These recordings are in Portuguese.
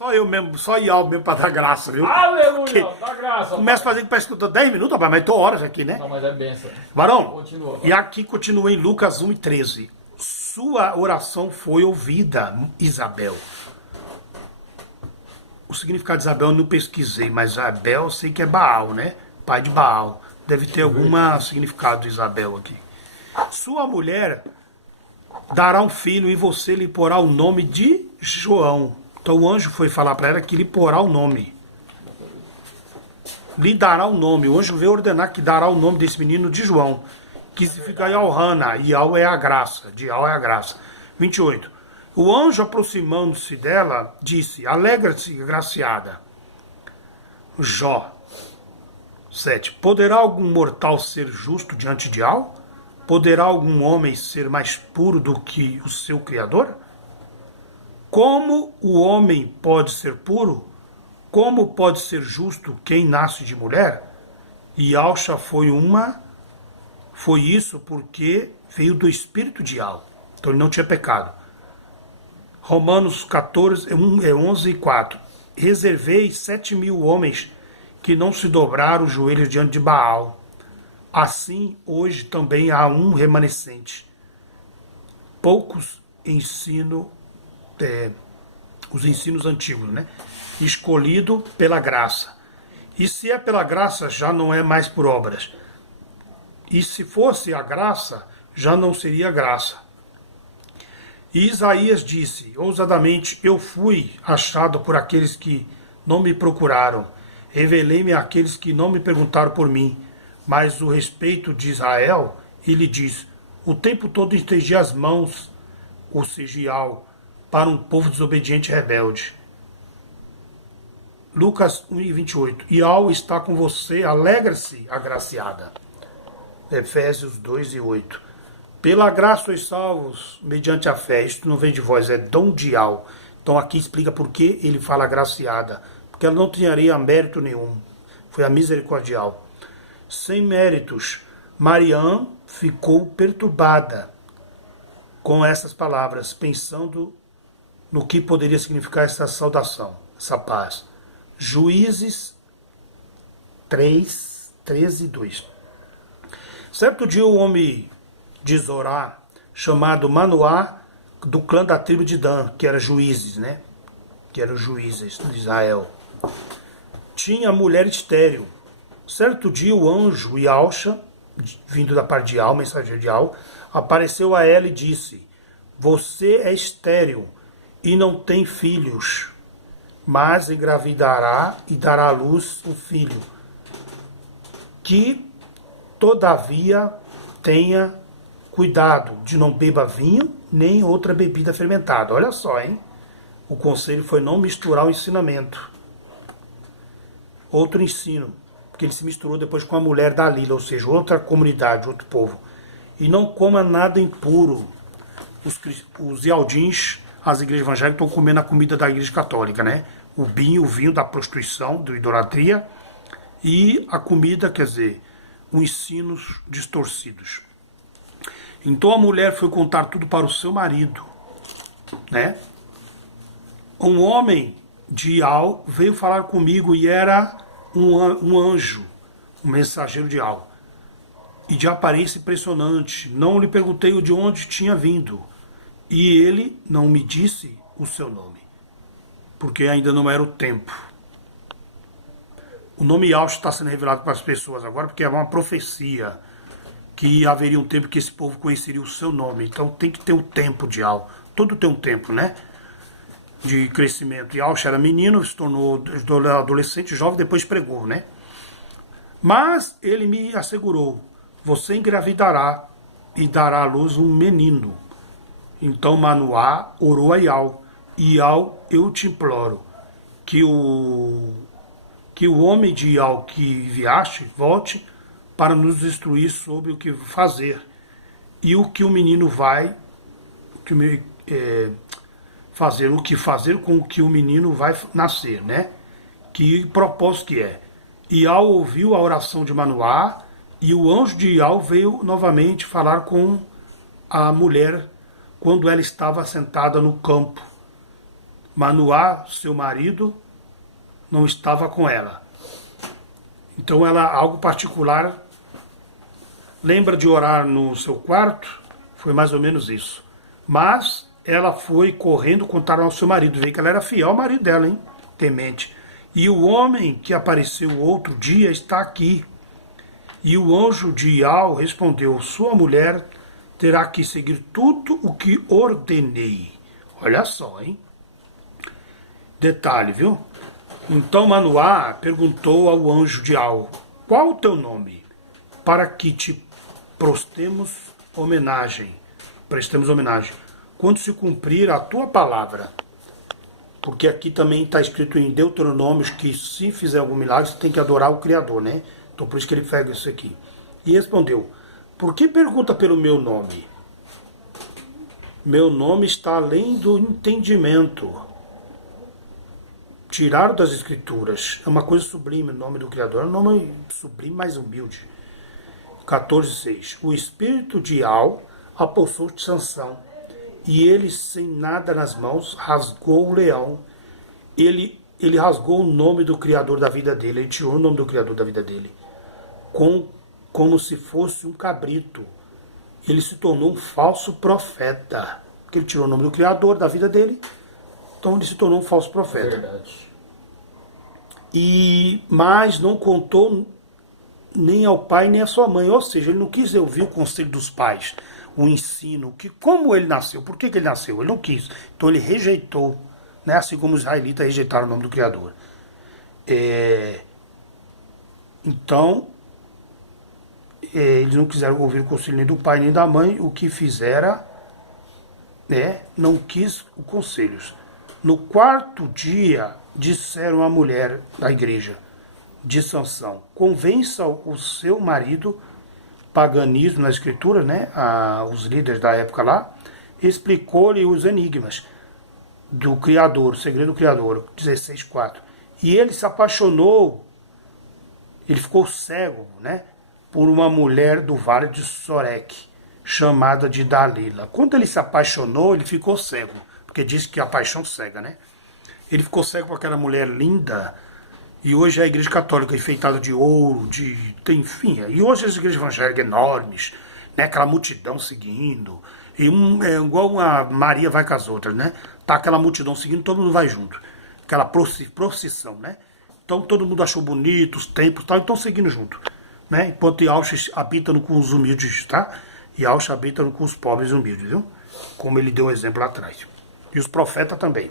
Só eu mesmo, só Iau mesmo pra dar graça, viu? Aleluia, dá graça. Começa a fazer que parece que eu tô 10 minutos, rapaz, mas tô horas aqui, né? Não, mas é benção. Varão, Continua. e aqui continua em Lucas 1:13. Sua oração foi ouvida, Isabel. O significado de Isabel eu não pesquisei, mas Isabel eu sei que é Baal, né? Pai de Baal. Deve ter algum significado de Isabel aqui. Sua mulher dará um filho e você lhe porá o nome de João. Então o anjo foi falar para ela que lhe porá o nome. Lhe dará o nome. O anjo veio ordenar que dará o nome desse menino de João. Que significa Yauhana. Yau é a graça. De Yau é a graça. 28. O anjo, aproximando-se dela, disse: Alegra-se, graciada. Jó. 7. Poderá algum mortal ser justo diante de Yau? Poderá algum homem ser mais puro do que o seu Criador? Como o homem pode ser puro? Como pode ser justo quem nasce de mulher? E Alcha foi isso porque veio do espírito de Al. Então ele não tinha pecado. Romanos 14, 11 e 4. Reservei 7.000 homens que não se dobraram os joelhos diante de Baal. Assim, hoje também há um remanescente. Poucos os ensinos antigos, né? Escolhido pela graça. E se é pela graça, já não é mais por obras. E se fosse a graça, já não seria graça. E Isaías disse, ousadamente, eu fui achado por aqueles que não me procuraram. Revelei-me àqueles que não me perguntaram por mim. Mas o respeito de Israel, ele diz, o tempo todo estendi as mãos, ou seja, para um povo desobediente e rebelde. Lucas 1:28. Iau está com você, alegra-se, agraciada. Efésios 2:8. Pela graça sois salvos, mediante a fé. Isto não vem de vós, é dom de Iau. Então aqui explica por que ele fala agraciada. Porque ela não tinha mérito nenhum. Foi a misericordial. Sem méritos, Mariam ficou perturbada com essas palavras, pensando no que poderia significar essa saudação, essa paz. Juízes 3, 13 e 2. Certo dia o homem de Zorá, chamado Manoá, do clã da tribo de Dan, que era juízes, né? Que eram juízes de Israel, tinha mulher estéril. Certo dia o anjo Yalcha, vindo da parte de Al, mensageiro de Al, apareceu a ela e disse: Você é estéril e não tem filhos, mas engravidará e dará à luz um filho, que todavia tenha cuidado de não beba vinho nem outra bebida fermentada. Olha só, hein? O conselho foi não misturar o ensinamento. Outro ensino, porque ele se misturou depois com a mulher da Lila, ou seja, outra comunidade, outro povo. E não coma nada impuro. Os Ialdins, as igrejas evangélicas, estão comendo a comida da igreja católica, né? O vinho da prostituição, da idolatria, e a comida, quer dizer, os ensinos distorcidos. Então a mulher foi contar tudo para o seu marido, né? Um homem de Ial veio falar comigo e era um anjo, um mensageiro de Ial, e de aparência impressionante. Não lhe perguntei de onde tinha vindo, e ele não me disse o seu nome, porque ainda não era o tempo. O nome Ial está sendo revelado para as pessoas agora, porque é uma profecia que haveria um tempo que esse povo conheceria o seu nome. Então tem que ter um tempo de Ial. Tudo tem um tempo, né? De crescimento. Ial era menino, se tornou adolescente, jovem, depois pregou, né? Mas ele me assegurou: você engravidará e dará à luz um menino. Então Manoá orou a Ial: Ial, eu te imploro que o homem de Ial que enviaste volte para nos instruir sobre o que fazer e o que o menino vai fazer, o que fazer com o que o menino vai nascer, né? Que propósito que é. Ial ouviu a oração de Manoá e o anjo de Ial veio novamente falar com a mulher quando ela estava sentada no campo. Manoá, seu marido, não estava com ela. Então ela, algo particular, lembra de orar no seu quarto? Foi mais ou menos isso. Mas ela foi correndo contar ao seu marido, veio que ela era fiel ao marido dela, hein? Temente. E o homem que apareceu outro dia está aqui. E o anjo de Ial respondeu, sua mulher terá que seguir tudo o que ordenei. Olha só, hein? Detalhe, viu? Então Manoá perguntou ao anjo de Ial, qual o teu nome? Para que te prestemos homenagem. Quando se cumprir a tua palavra. Porque aqui também está escrito em Deuteronômio que se fizer algum milagre, você tem que adorar o Criador, né? Então por isso que ele pega isso aqui. E respondeu, por que pergunta pelo meu nome? Meu nome está além do entendimento. Tirado das escrituras. É uma coisa sublime o nome do Criador. É um nome sublime, mais humilde. 14:6. O espírito de Ial apossou de Sansão. E ele, sem nada nas mãos, rasgou o leão. Ele rasgou o nome do Criador da vida dele. Ele tirou o nome do Criador da vida dele. Como se fosse um cabrito. Ele se tornou um falso profeta. Porque ele tirou o nome do Criador da vida dele. Então ele se tornou um falso profeta. Verdade. Mas não contou nem ao pai nem à sua mãe. Ou seja, ele não quis ouvir o conselho dos pais. O ensino, como ele nasceu, por que ele nasceu? Ele não quis. Então ele rejeitou, né? Assim como os israelitas rejeitaram o nome do Criador. Então, eles não quiseram ouvir o conselho nem do pai nem da mãe. O que fizera, não quis os conselhos. No quarto dia, disseram à mulher da igreja de Sansão, convença o seu marido, paganismo na escritura, né? Os líderes da época lá, explicou-lhe os enigmas do Criador, o segredo do Criador, 16:4. E ele se apaixonou, ele ficou cego, né? Por uma mulher do vale de Sorek, chamada de Dalila. Quando ele se apaixonou, ele ficou cego, porque diz que a paixão cega, né? Ele ficou cego por aquela mulher linda. E hoje a igreja católica enfeitada de ouro, enfim. E hoje as igrejas evangélicas enormes, né? Aquela multidão seguindo. E igual uma Maria vai com as outras, né? Tá aquela multidão seguindo, todo mundo vai junto. Aquela procissão, né? Então todo mundo achou bonito, os templos e tal, e estão seguindo junto. Né? Enquanto Yahshua habita com os humildes, tá? Yahshua habita com os pobres e humildes, viu? Como ele deu um exemplo lá atrás. E os profetas também.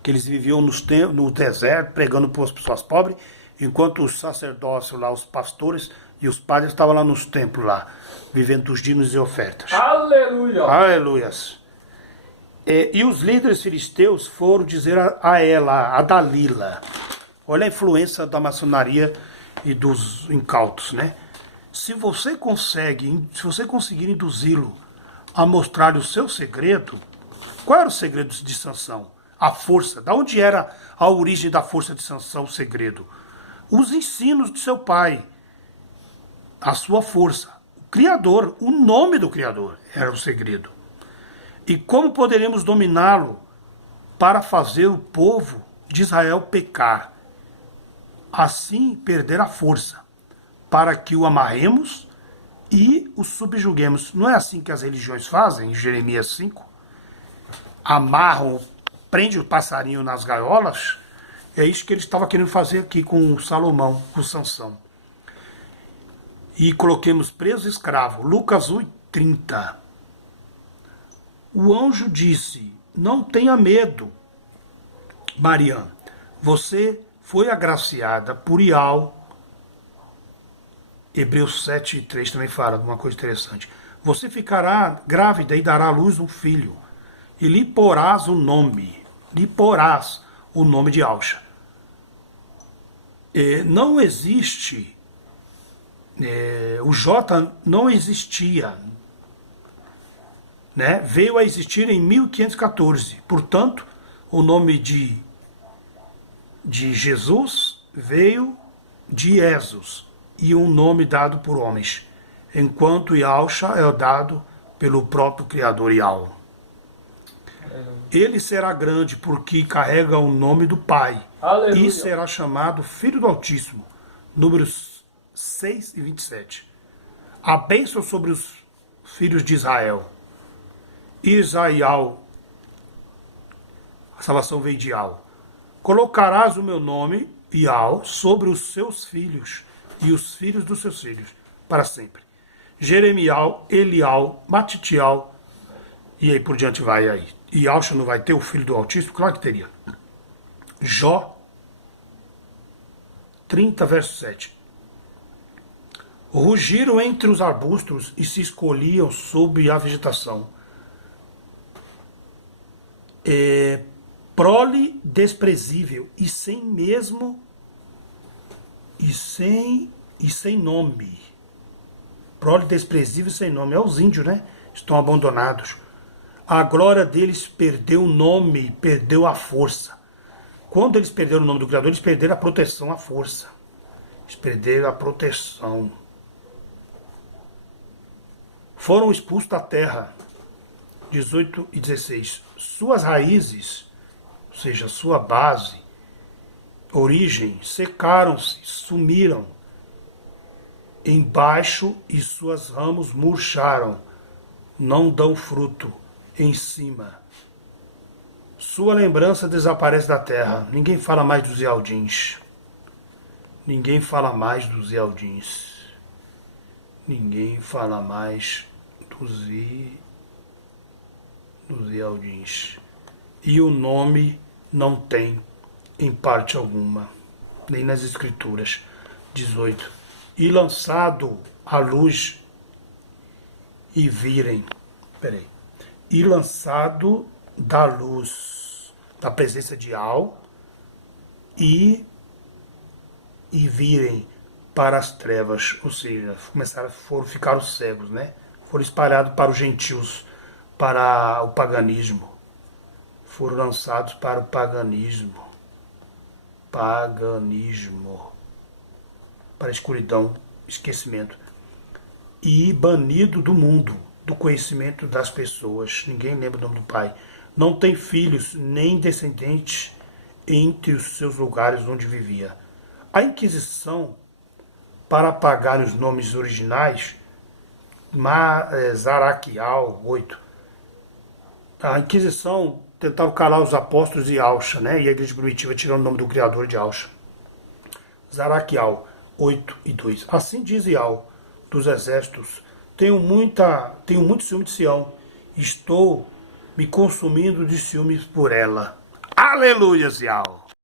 Que eles viviam no deserto, pregando para as pessoas pobres, enquanto os sacerdócios lá, os pastores e os padres estavam lá nos templos lá, vivendo dos dízimos e ofertas. Aleluia! Aleluias! E os líderes filisteus foram dizer a ela, a Dalila, olha a influência da maçonaria e dos incautos, né? Se você conseguir induzi-lo a mostrar o seu segredo, qual era o segredo de Sansão? A força. Da onde era a origem da força de Sansão, o segredo? Os ensinos de seu pai. A sua força. O Criador, o nome do Criador era o segredo. E como poderemos dominá-lo para fazer o povo de Israel pecar? Assim perder a força, para que o amarremos e o subjuguemos. Não é assim que as religiões fazem, em Jeremias 5? Amarram, prende o passarinho nas gaiolas. É isso que ele estava querendo fazer aqui com Salomão, com Sansão. E coloquemos preso escravo. Lucas 1:30. O anjo disse, não tenha medo, Mariã, você foi agraciada por Ial. Hebreus 7:3 também fala de uma coisa interessante. Você ficará grávida e dará à luz um filho. E lhe porás o nome de Yahshua. Não existe, o J não existia, né? Veio a existir em 1514. Portanto, o nome de Jesus veio de Jesus, e um nome dado por homens, enquanto Yahshua é dado pelo próprio Criador Yahweh. Ele será grande porque carrega o nome do Pai. Aleluia. E será chamado Filho do Altíssimo. Números 6 e 27. A bênção sobre os filhos de Israel. Israel. A salvação veio de Al. Colocarás o meu nome, Ial, sobre os seus filhos e os filhos dos seus filhos, para sempre. Jeremial, Elial, Matitial, e aí por diante vai aí. E Alcha não vai ter o filho do Altíssimo? Claro que teria. Jó 30, verso 7. Rugiram entre os arbustos e se escolhiam sob a vegetação. Prole desprezível e sem mesmo e sem nome. Prole desprezível e sem nome. É os índios, né? Estão abandonados. A glória deles perdeu o nome, perdeu a força. Quando eles perderam o nome do Criador, eles perderam a proteção, a força. Eles perderam a proteção. Foram expulsos da terra. 18 e 16. Suas raízes, ou seja, sua base, origem, secaram-se, sumiram embaixo e suas ramos murcharam, não dão fruto em cima. Sua lembrança desaparece da terra. Ninguém fala mais dos Ialdins. Ninguém fala mais dos Ialdins. Ninguém fala mais dos Ialdins. E o nome não tem em parte alguma, nem nas escrituras. 18. E lançado à luz e virem. E lançado da luz, da presença de Al, e virem para as trevas, ou seja, ficaram cegos, né? Foram espalhados para os gentios, para o paganismo. Foram lançados para o paganismo. Para a escuridão, esquecimento. E banido do mundo, do conhecimento das pessoas. Ninguém lembra o nome do Pai. Não tem filhos, nem descendentes entre os seus lugares onde vivia. A Inquisição, para apagar os nomes originais, Zaraquial 8. A Inquisição tentava calar os apóstolos de Alcha, né? E a Igreja Primitiva tirando o nome do Criador de Alcha. Zaraquial 8 e 2. Assim diz Ial dos exércitos: tenho muito ciúme de Sião. Estou me consumindo de ciúmes por ela. Aleluia, Ial!